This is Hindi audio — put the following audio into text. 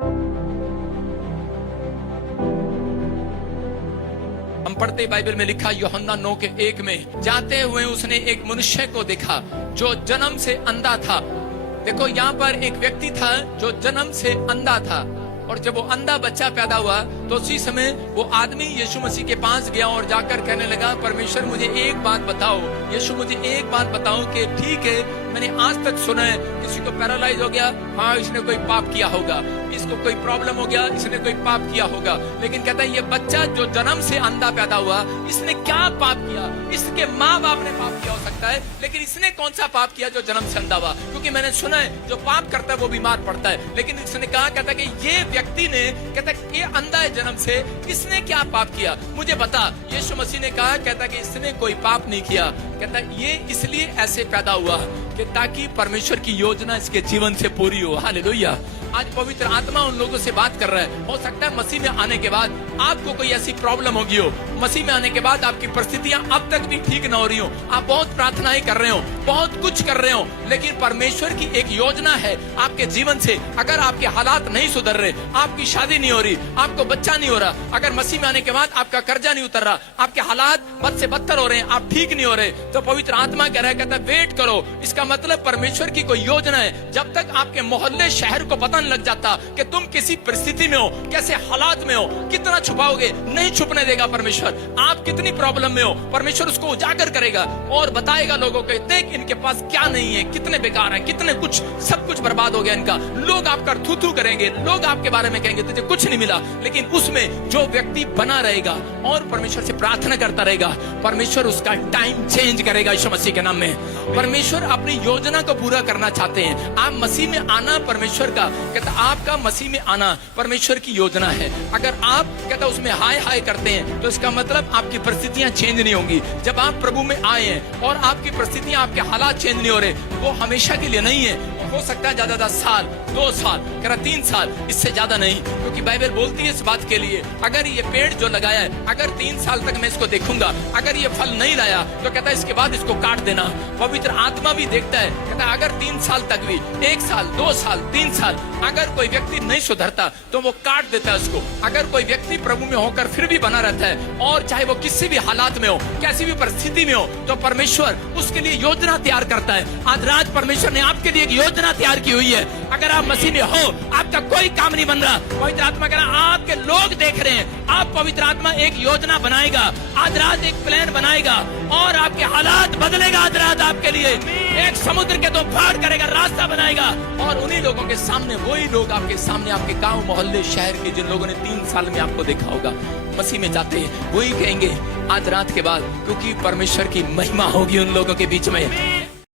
हम पढ़ते बाइबल में लिखा यूहन्ना 9:1 में, जाते हुए उसने एक मनुष्य को देखा जो जन्म से अंधा था। देखो यहाँ पर एक व्यक्ति था जो जन्म से अंधा था, और जब वो अंधा बच्चा पैदा हुआ तो उसी समय वो आदमी यीशु मसीह के पास गया और जाकर कहने लगा, परमेश्वर मुझे एक बात बताओ, यीशु मुझे एक बात बताओ कि ठीक है मैंने आज तक सुना है किसी को पैरालाइज हो गया, हाँ इसने कोई पाप किया होगा, इसको कोई प्रॉब्लम हो गया, इसने कोई पाप किया होगा, लेकिन कहता है ये बच्चा जो जन्म से अंधा पैदा हुआ इसने क्या पाप किया? इसके माँ बाप ने पाप किया हो सकता है, लेकिन इसने कौन सा पाप किया जो जन्म से अंधा हुआ? क्योंकि मैंने सुना है जो पाप करता है वो बीमार पड़ता है, लेकिन इसने कहा, कहता कि ये व्यक्ति ने, कहता ये अंधा है जन्म से, इसने क्या पाप किया मुझे बता। यीशु मसीह ने कहा, कहता कि इसने कोई पाप नहीं किया, कहता ये इसलिए ऐसे पैदा हुआ कि ताकि परमेश्वर की योजना इसके जीवन से पूरी हो। हालेलुया। आज पवित्र आत्मा उन लोगों से बात कर रहा है। हो सकता है मसीह में आने के बाद आपको कोई ऐसी प्रॉब्लम होगी हो, मसीह में आने के बाद आपकी परिस्थितियां अब तक भी ठीक न हो रही हो, आप बहुत प्रार्थनाएं कर रहे हो, बहुत कुछ कर रहे हो, लेकिन परमेश्वर की एक योजना है आपके जीवन से। अगर आपके हालात नहीं सुधर रहे, आपकी शादी नहीं हो रही, आपको बच्चा नहीं हो रहा, अगर मसीह में आने के बाद आपका कर्जा नहीं उतर रहा, आपके हालात बद से बदतर हो रहे हैं, आप ठीक नहीं हो रहे, तो पवित्र आत्मा कह रहा है, कहता है वेट करो। इसका मतलब परमेश्वर की कोई योजना है। जब तक आपके मोहल्ले शहर को पता नहीं लग जाता कि तुम किसी परिस्थिति में हो, कैसे हालात में हो, कितना छुपाओगे, नहीं छुपने देगा परमेश्वर। आप कितनी प्रॉब्लम में हो, परमेश्वर उसको उजागर करेगा और बताएगा लोगों को, देख इनके पास क्या नहीं है, कितने बेकार हैं, कितने कुछ, सब कुछ बर्बाद हो गया इनका। लोग आपका थू करेंगे, लोग आपके बारे में कहेंगे तुझे कुछ नहीं मिला, लेकिन उसमें जो व्यक्ति बना रहेगा और परमेश्वर से प्रार्थना करता रहेगा, परमेश्वर उसका टाइम चेंज करेगा यीशु मसीह के नाम में। परमेश्वर अपनी योजना को पूरा करना चाहते हैं। आप मसीह में आना परमेश्वर का, कहता आपका मसीह में आना परमेश्वर की योजना है। अगर आप कहता उसमें हाय हाय करते हैं तो इसका मतलब आपकी परिस्थितियां चेंज नहीं होंगी। जब आप प्रभु में आए हैं और आपकी परिस्थितियां, आपके हालात चेंज नहीं हो रहे, वो हमेशा के लिए नहीं है। हो सकता है ज्यादा 10 साल, 2 साल, कह 3 साल, इससे ज्यादा नहीं, क्योंकि बाइबल बोलती है इस बात के लिए, अगर ये पेड़ जो लगाया है, अगर 3 साल तक मैं इसको देखूंगा, अगर ये फल नहीं लाया तो कहता है इसके बाद इसको काट देना। पवित्र आत्मा भी देखता है, कहता है अगर 3 साल तक भी, 1 साल, 2 साल, 3 साल, अगर कोई व्यक्ति नहीं सुधरता तो वो काट देता है उसको। अगर कोई व्यक्ति प्रभु में होकर फिर भी बना रहता है, और चाहे वो किसी भी हालात में हो, कैसी भी परिस्थिति में हो, तो परमेश्वर उसके लिए योजना तैयार करता है। आज रात परमेश्वर ने आपके लिए एक योजना तैयार की हुई है। अगर आप मसीह में हो, आपका कोई काम नहीं बन रहा, पवित्र आत्मा कह रहा आपके लोग देख रहे हैं, आप पवित्र आत्मा एक योजना बनाएगा, आज रात एक प्लान बनाएगा और आपके हालात बदलेगा। आज रात आपके लिए एक समुद्र के तो पार करेगा, रास्ता बनाएगा, और उन्हीं लोगों के सामने, वही लोग आपके सामने, आपके गांव मोहल्ले शहर के जिन लोगों ने 3 साल में आपको देखा होगा मसीह में जाते हैं, वही कहेंगे आज रात के बाद, क्योंकि परमेश्वर की महिमा होगी उन लोगों के बीच में।